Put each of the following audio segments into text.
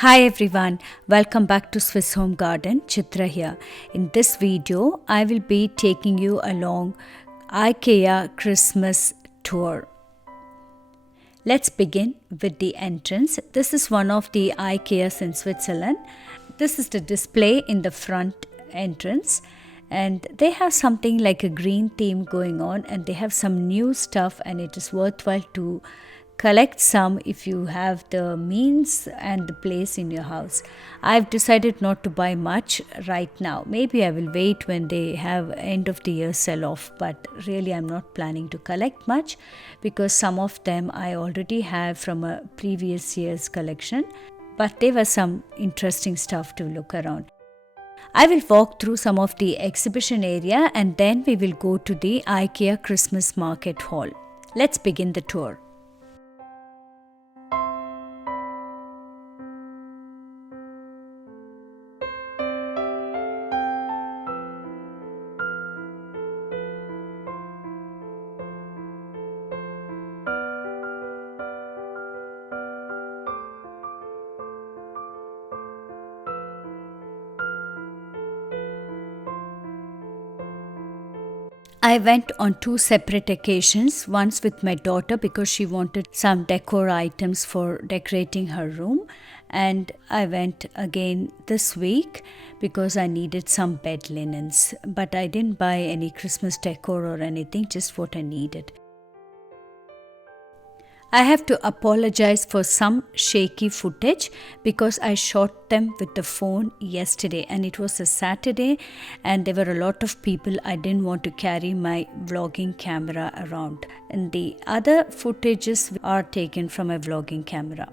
Hi everyone, welcome back to Swiss Home Garden. Chitra here. In this video, I will be taking you along Ikea Christmas tour. Let's begin with the entrance. This is one of the Ikeas in Switzerland. This is the display in the front entrance, and they have something like a green theme going on, and they have some new stuff, and it is worthwhile to collect some if you have the means and the place in your house. I've decided not to buy much right now. Maybe I will wait when they have end of the year sell off, but really I'm not planning to collect much because some of them I already have from a previous year's collection, but there was some interesting stuff to look around. I will walk through some of the exhibition area and then we will go to the IKEA Christmas Market Hall. Let's begin the tour. I went on two separate occasions, once with my daughter because she wanted some decor items for decorating her room, and I went again this week because I needed some bed linens, but I didn't buy any Christmas decor or anything, just what I needed. I have to apologize for some shaky footage because I shot them with the phone yesterday and it was a Saturday and there were a lot of people. I didn't want to carry my vlogging camera around, and the other footages are taken from a vlogging camera.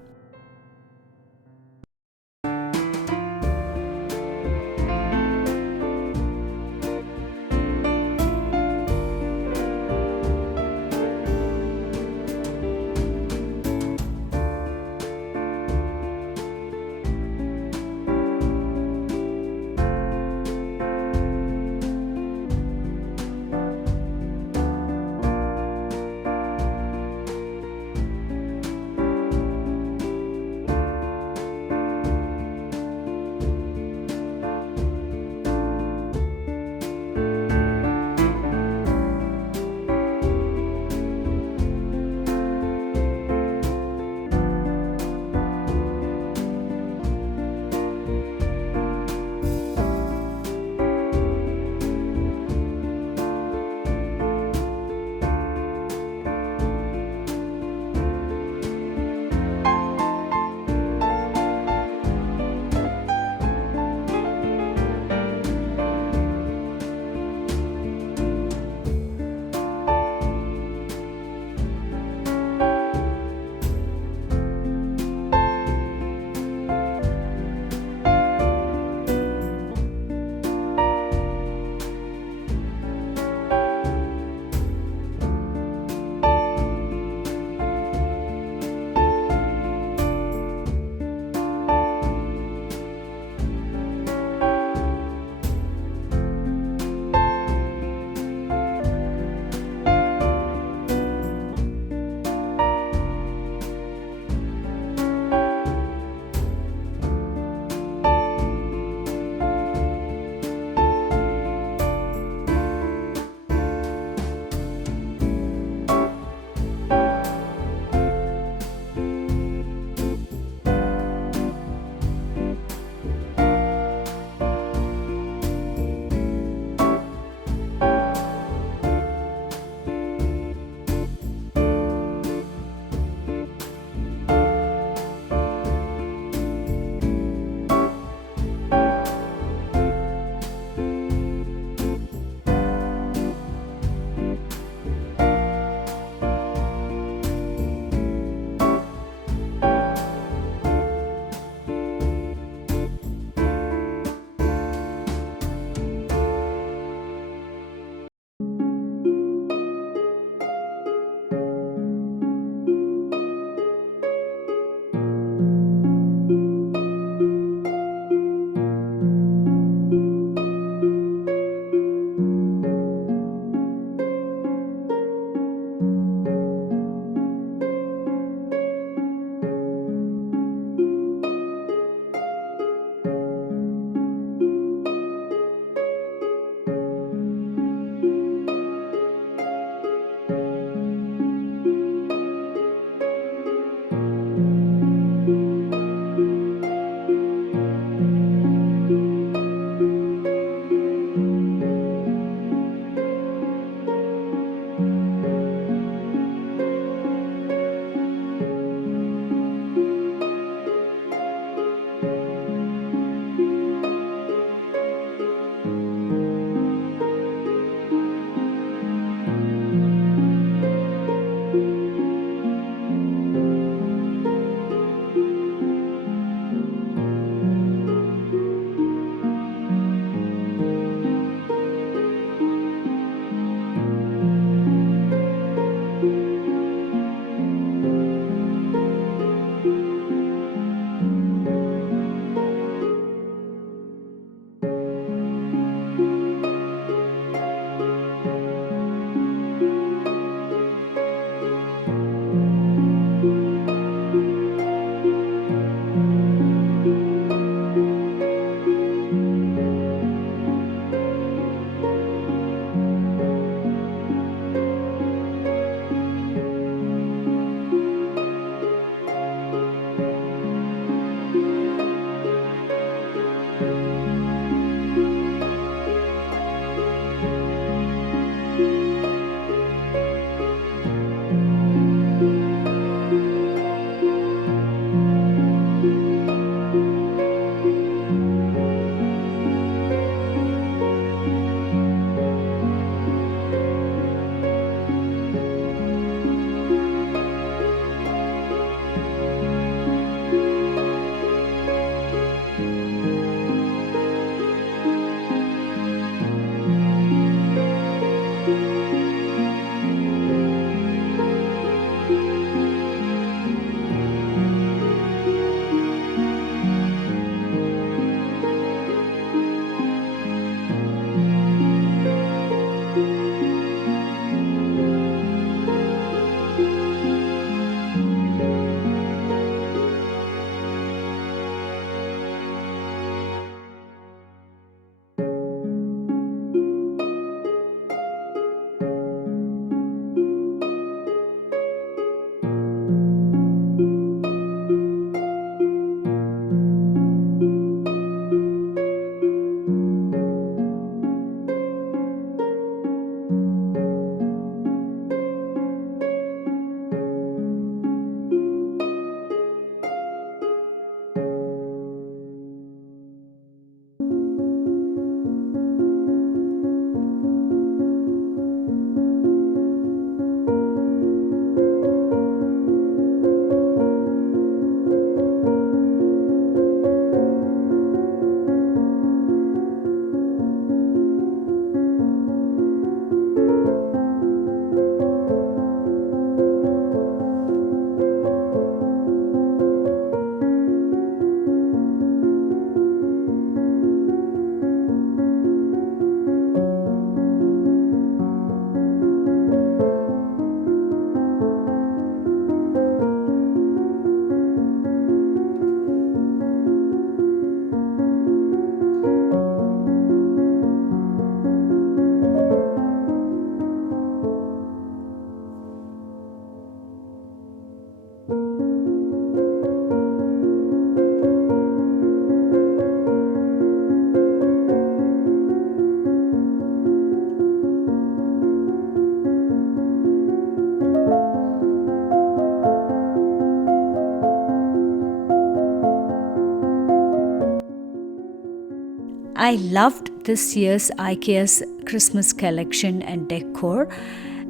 I loved this year's Ikea's Christmas collection and decor,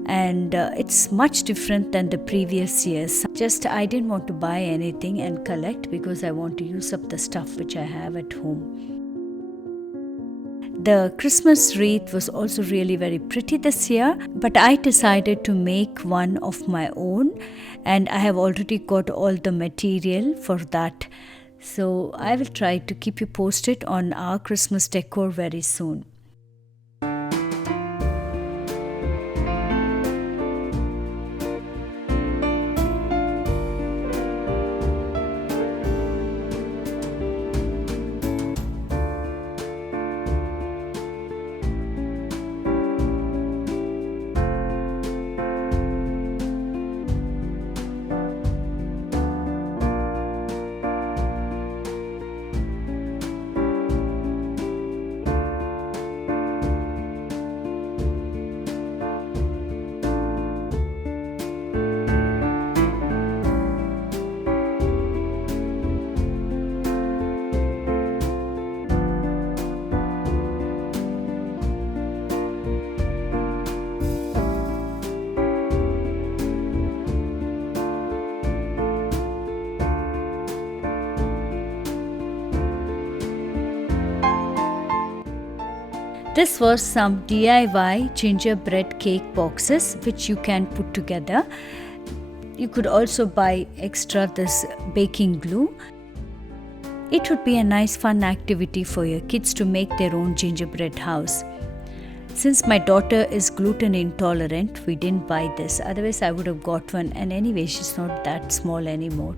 and it's much different than the previous years. Just I didn't want to buy anything and collect because I want to use up the stuff which I have at home. The Christmas wreath was also really very pretty this year, but I decided to make one of my own, and I have already got all the material for that. So I will try to keep you posted on our Christmas decor very soon. This was some DIY gingerbread cake boxes which you can put together. You could also buy extra this baking glue. It would be a nice fun activity for your kids to make their own gingerbread house. Since my daughter is gluten intolerant, we didn't buy this. Otherwise I would have got one, and anyway she's not that small anymore.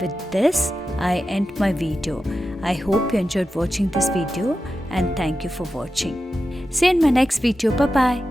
With this, I end my video. I hope you enjoyed watching this video, and thank you for watching. See you in my next video. Bye bye.